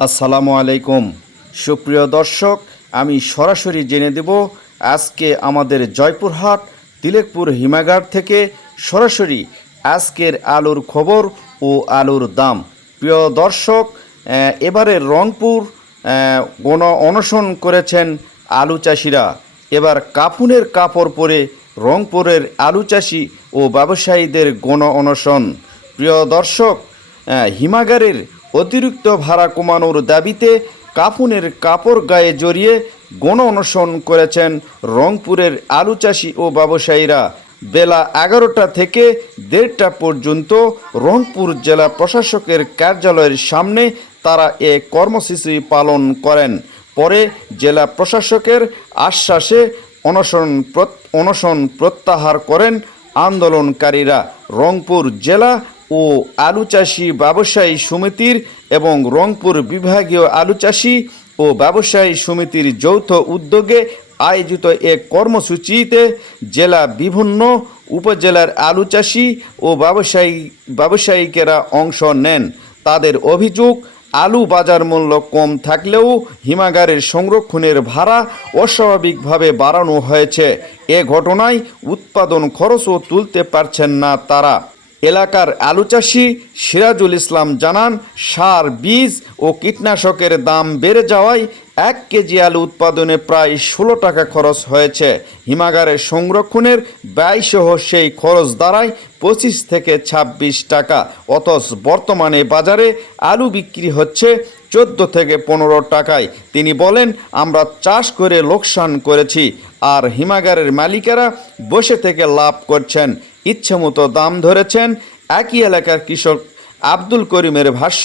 আসসালামু আলাইকুম সুপ্রিয় দর্শক, আমি সরাসরি জেনে দেব আজকে আমাদের জয়পুরহাট তিলেকপুর হিমাগার থেকে সরাসরি আজকের আলুর খবর ও আলুর দাম। প্রিয় দর্শক, এবারে রংপুর গণ অনশন করেছেন আলু চাষিরা। এবার কাফনের কাপড় পরে রংপুরের আলু চাষি ও ব্যবসায়ীদের গণ অনশন। প্রিয় দর্শক, হিমাগারের অতিরিক্ত ভাড়া কমানোর দাবিতে কাফনের কাপড় গায়ে জড়িয়ে গণ অনশন করেছেন রংপুরের আলু চাষি ও ব্যবসায়ীরা। বেলা 11টা থেকে 1:30টা পর্যন্ত রংপুর জেলা প্রশাসকের কার্যালয়ের সামনে তারা এ কর্মসূচি পালন করেন। পরে জেলা প্রশাসকের আশ্বাসে অনশন প্রত্যাহার করেন আন্দোলনকারীরা। রংপুর জেলা ও আলু চাষি ব্যবসায়ী সমিতির এবং রংপুর বিভাগীয় আলু চাষি ও ব্যবসায়ী সমিতির যৌথ উদ্যোগে আয়োজিত এ কর্মসূচিতে জেলা বিভিন্ন উপজেলার আলু চাষি ও ব্যবসায়িকেরা অংশ নেন। তাদের অভিযোগ, আলু বাজার মূল্য কম থাকলেও হিমাগারের সংরক্ষণের ভাড়া অস্বাভাবিকভাবে বাড়ানো হয়েছে। এ ঘটনায় উৎপাদন খরচও তুলতে পারছেন না তারা। এলাকার আলু চাষি সিরাজুল ইসলাম জানান, সার, বীজ ও কীটনাশকের দাম বেড়ে যাওয়ায় 1 কেজি আলু উৎপাদনে প্রায় 16 টাকা খরচ হয়েছে। হিমাগারের সংরক্ষণের ব্যয়সহ সেই খরচ দাঁড়ায় 25 থেকে 26 টাকা। অথচ বর্তমানে বাজারে আলু বিক্রি হচ্ছে 14 থেকে 15 টাকায়। তিনি বলেন, আমরা চাষ করে লোকসান করেছি, আর হিমাগারের মালিকেরা বসে থেকে লাভ করছেন, ইচ্ছেমতো দাম ধরেছেন। একই এলাকার কৃষক আব্দুল করিমের ভাষ্য,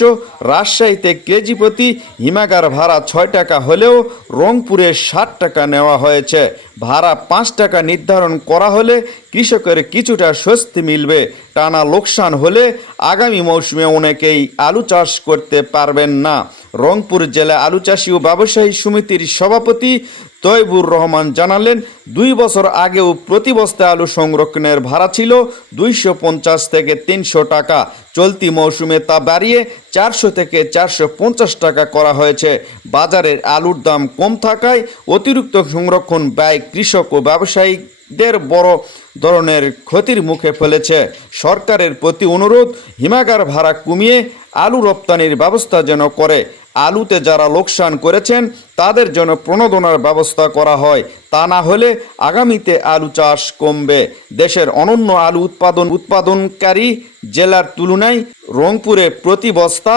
রাজশাহীতে কেজি প্রতি হিমাগার ভাড়া 6 টাকা হলেও রংপুরে 60 টাকা নেওয়া হয়েছে। ভাড়া 5 টাকা নির্ধারণ করা হলে কৃষকের কিছুটা স্বস্তি মিলবে। টানা লোকসান হলে আগামী মৌসুমে অনেকেই আলু চাষ করতে পারবেন না। রংপুর জেলা আলু চাষি ও ব্যবসায়ী সমিতির সভাপতি তৈবুর রহমান জানালেন, 2 বছর আগেও প্রতি বস্তা আলু সংরক্ষণের ভাড়া ছিল 250 থেকে 300 টাকা। চলতি মৌসুমে তা বাড়িয়ে 400 থেকে 450 টাকা করা হয়েছে। বাজারের আলুর দাম কম থাকায় অতিরিক্ত সংরক্ষণ ব্যয় কৃষক ও ব্যবসায়ীদের বড় ধরনের ক্ষতির মুখে ফেলেছে। সরকারের প্রতি অনুরোধ, হিমাগার ভাড়া কমিয়ে আলু রপ্তানির ব্যবস্থা যেন করে। আলুতে যারা লোকসান করেছেন তাদের জন্য প্রণোদনার ব্যবস্থা করা হয়, তা না হলে আগামীতে আলু চাষ কমবে। দেশের অনন্য আলু উৎপাদনকারী জেলার তুলনায় রংপুরে প্রতি বস্তা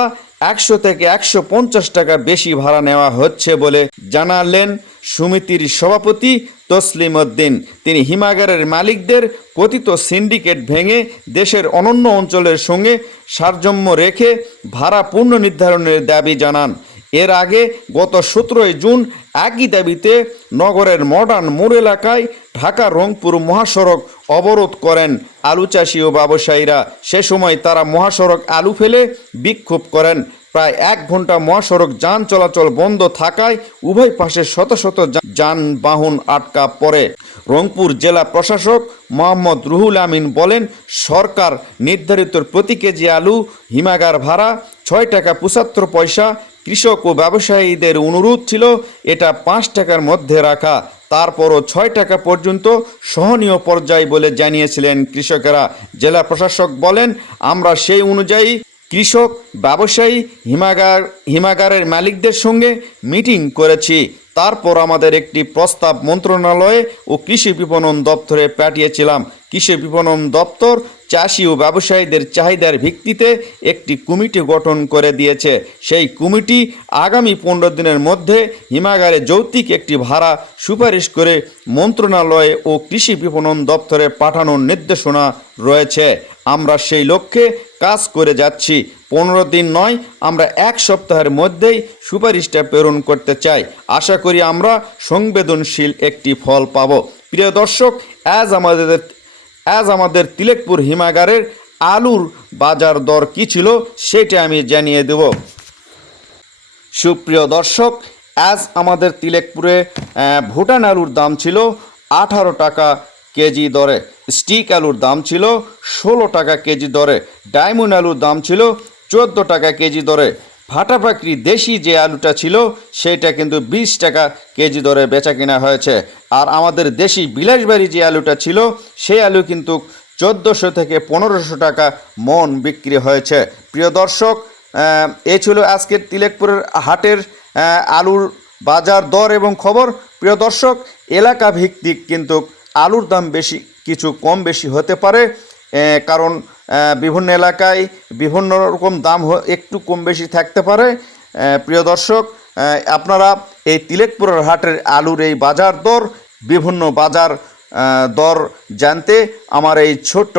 100 থেকে 150 টাকা বেশি ভাড়া নেওয়া হচ্ছে বলে জানালেন সমিতির সভাপতি তসলিম উদ্দিন। তিনি হিমাগারের মালিকদের কথিত সিন্ডিকেট ভেঙে দেশের অনন্য অঞ্চলের সঙ্গে সারজম্য রেখে ভাড়া পুনর্নির্ধারণের দাবি জানান। এর আগে গত 17 জুন একই দাবিতে নগরের মডার্ন মোড় এলাকায় ঢাকা রংপুর মহাসড়ক অবরোধ করেন আলু চাষি ও ব্যবসায়ীরা। সে সময় তারা মহাসড়ক আলু ফেলে বিক্ষোভ করেন। প্রায় 1 ঘন্টা মহাসড়ক যান চলাচল বন্ধ থাকায় উভয় পাশে শত শত যানবাহন আটকা পড়ে। রংপুর জেলা প্রশাসক মোহাম্মদ রুহুল আমিন বলেন, সরকার নির্ধারিত প্রতি কেজি আলু হিমাগার ভাড়া 6 টাকা 75 পয়সা। কৃষক ও ব্যবসায়ীদের অনুরোধ ছিল এটা 5 টাকার মধ্যে রাখা। তারপরও 6 টাকা পর্যন্ত সহনীয় পর্যায় বলে জানিয়েছিলেন কৃষকেরা। জেলা প্রশাসক বলেন, আমরা সেই অনুযায়ী কৃষক, ব্যবসায়ী, হিমাগারের মালিকদের সঙ্গে মিটিং করেছি। তারপর আমাদের একটি প্রস্তাব মন্ত্রণালয়ে ও কৃষি বিপণন দপ্তরে পাঠিয়েছিলাম। কৃষি বিপণন দপ্তর চাষি ও ব্যবসায়ীদের চাহিদার ভিত্তিতে একটি কমিটি গঠন করে দিয়েছে। সেই কমিটি আগামী 15 দিনের মধ্যে হিমাগারে যৌক্তিক একটি ভাড়া সুপারিশ করে মন্ত্রণালয়ে ও কৃষি বিপণন দপ্তরে পাঠানোর নির্দেশনা রয়েছে। আমরা সেই লক্ষ্যে কাজ করে যাচ্ছি। 15 দিন নয়, আমরা 1 সপ্তাহের মধ্যেই সুপারিশটা প্রেরণ করতে চাই। আশা করি আমরা সংবেদনশীল একটি ফল পাব। প্রিয় দর্শক, আজ আমাদের তিলেকপুর হিমাগারের আলুর বাজার দর কী ছিল সেটা আমি জানিয়ে দেব। সুপ্রিয় দর্শক, আজ আমাদের তিলেকপুরে ভুটান আলুর দাম ছিল 18 টাকা কেজি দরে, স্টিক আলুর দাম ছিল 16 টাকা কেজি দরে, ডায়মন্ড আলুর দাম ছিল 14 টাকা কেজি দরে, ফাটাফাকরি দেশি যে আলুটা ছিল সেটা কিন্তু 20 টাকা কেজি দরে বেচা কিনা হয়েছে। আর আমাদের দেশি বিলাসবাড়ি যে আলুটা ছিল সেই আলু কিন্তু 1400 থেকে 1500 টাকা মন বিক্রি হয়েছে। প্রিয় দর্শক, এই ছিল আজকের তিলেকপুরের হাটের আলুর বাজার দর এবং খবর। প্রিয় দর্শক, এলাকা ভিত্তিক কিন্তু আলুর দাম বেশি কিছু কম বেশি হতে পারে, কারণ বিভিন্ন এলাকায় বিভিন্ন রকম দাম একটু কম বেশি থাকতে পারে। প্রিয় দর্শক, আপনারা এই তিলেকপুরের হাটের আলুর এই বাজার দর, বিভিন্ন বাজার দর জানতে আমার এই ছোট্ট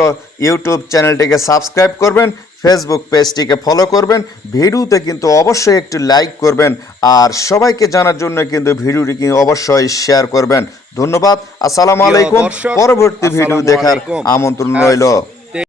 ইউটিউব চ্যানেলটিকে সাবস্ক্রাইব করবেন, ফেসবুক পেজটিকে ফলো করবেন, ভিডিওতে কিন্তু অবশ্যই একটু লাইক করবেন, আর সবাইকে জানার জন্য কিন্তু ভিডিওটি কিন্তু অবশ্যই শেয়ার করবেন। ধন্যবাদ। আসসালামু আলাইকুম। পরবর্তী ভিডিও দেখার আমন্ত্রণ রইল।